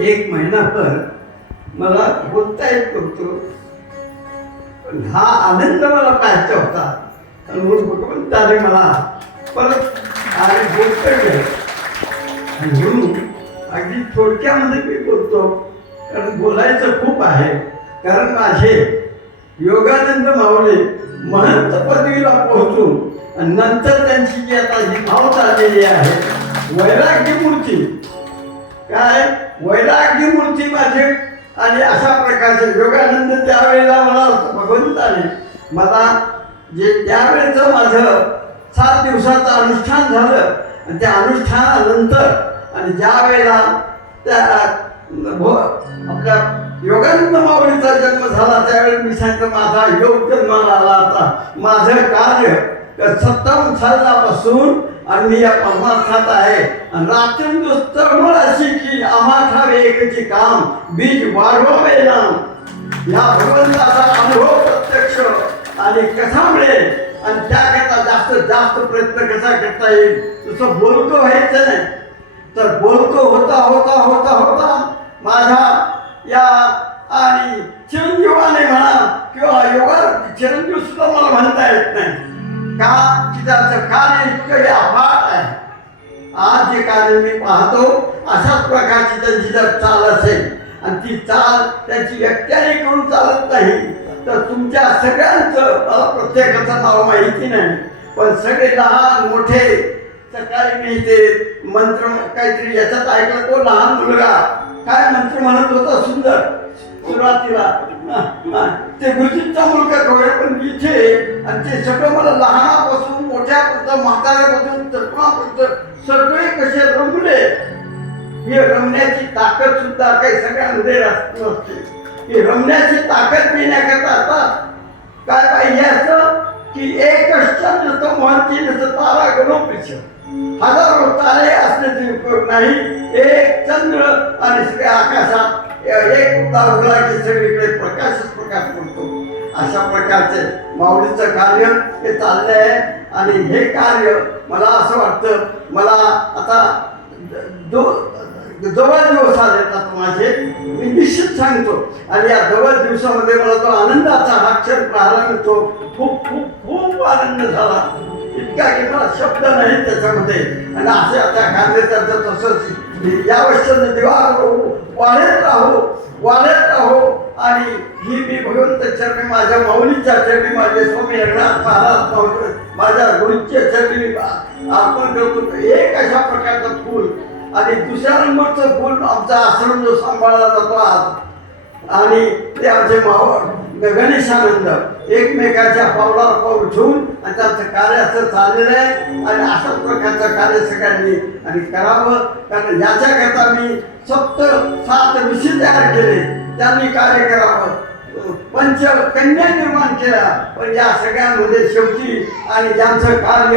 एक महिनाभर मला बोलता येत नव्हतं, पण हा आनंद मला पाहायचा होता. आणि म्हणून भगवंताने मला परत आणि बोलतोय. आणि म्हणून अगदी थोडक्यामध्ये मी बोलतो, कारण बोलायचं खूप आहे. कारण माझे योगानंद माऊली महंत पदवीला पोहोचून आणि नंतर त्यांची जी आता ही भाव चाललेली आहे, वैराग्य मूर्ती, काय वैराग्य मूर्ती माझे. आणि अशा प्रकारचे योगानंद त्यावेळेला मला भगवंताने मला जे त्यावेळेचं माझं 7 दिवसाचं अनुष्ठान झालं. आणि त्या अनुष्ठानानंतर आणि ज्या वेळेला त्या आपल्या योगानंद माऊलीचा जन्म झाला, त्यावेळेस मी सांगितलं माझा योग जन्माला आला. आता माझं कार्य 57 सालापासून आणि मी या परमार्थात आहे. आणि रात्रंदिवस तळमळ अशी की आम्हा ठावे एकचे काम, बीज वाढवावे नाम. या भगवंताचा अनुभव प्रत्यक्ष आणि कसा मिळेल आणि त्याकरता जास्तीत जास्त प्रयत्न कसा करता येईल. तसं बोलतो व्हायचं नाही, तर बोलतो होता होता होता होता माझ्या या आणि चिरंजीवाने म्हणा किंवा योगा चिरंजीव सुद्धा मला म्हणता येत नाही, का की त्याचं कार्य इतकं अफाट आहे. आज जे कार्य मी पाहतो अशाच प्रकारची त्यांची जर चाल असेल आणि ती चाल त्यांची एकट्याने करून चालत नाही, तर तुमच्या सगळ्यांचं मला प्रत्येकाचं नाव माहिती नाही, पण सगळे लहान मोठे. सकाळी मी ते मंत्र काहीतरी याच्यात ऐकलं, तो लहान मुलगा काय मंत्र म्हणत होता सुंदर सुरुवातीला, ते गुरुजींचा मुलगा कवळे, पण इथे आणि ते सगळं मला लहानापासून मोठ्यापर्यंत म्हाताऱ्यापासून तरुणापर्यंत सगळे कसे रमले. ही रमण्याची ताकद सुद्धा काही सगळ्यांमध्ये नसते. ही रमण्याची ताकद मिळण्याकरता आता काय पाहिजे असतं की एकच चंद्र तो म्हणती नसतं तारा गणोपेक्ष, हजारो तारे असण्याचे उपयोग नाही. एक चंद्र आणि सगळ्या आकाशात एक उगला की सगळीकडे प्रकाशच प्रकाश पडतो. अशा प्रकारचे माऊलीचं कार्य हे चाललं आहे. आणि हे कार्य मला असं वाटतं, मला आता जवळ दिवस आले आता माझे, मी निश्चित सांगतो. आणि या जवळ दिवसामध्ये मला तो आनंदाचा हा क्षण प्रारंभ होतो. खूप खूप खूप आनंद झाला, इतका की मला शब्द नाही त्याच्यामध्ये. आणि असे आता कार्य त्याचं तसंच या वर्षाने दिवाळ वाढत राहू वाढत राहू. आणि ही मी भगवंत चरणी माझ्या माऊलीच्या चरणी, माझे स्वामी रघुनाथ महाराज माझ्या गुरूच्या चरणी अर्पण करतो. एक अशा प्रकारचं फूल आणि दुसऱ्या नंबरचं फूल आमचा आश्रम जो सांभाळला जातो आज, आणि ते आमचे गणेशानंद एकमेकाच्या पावलावर पाऊल ठेवून आणि त्यांचं कार्य असं चाललेलं आहे. आणि अशाच प्रकारचं कार्य सगळ्यांनी आणि करावं. कारण याच्याकरता मी 7 विषय तयार केले, त्यांनी कार्य करावं. 5 कन्या निर्माण केल्या, पण या सगळ्यांमध्ये शेवटी आणि ज्यांचं कार्य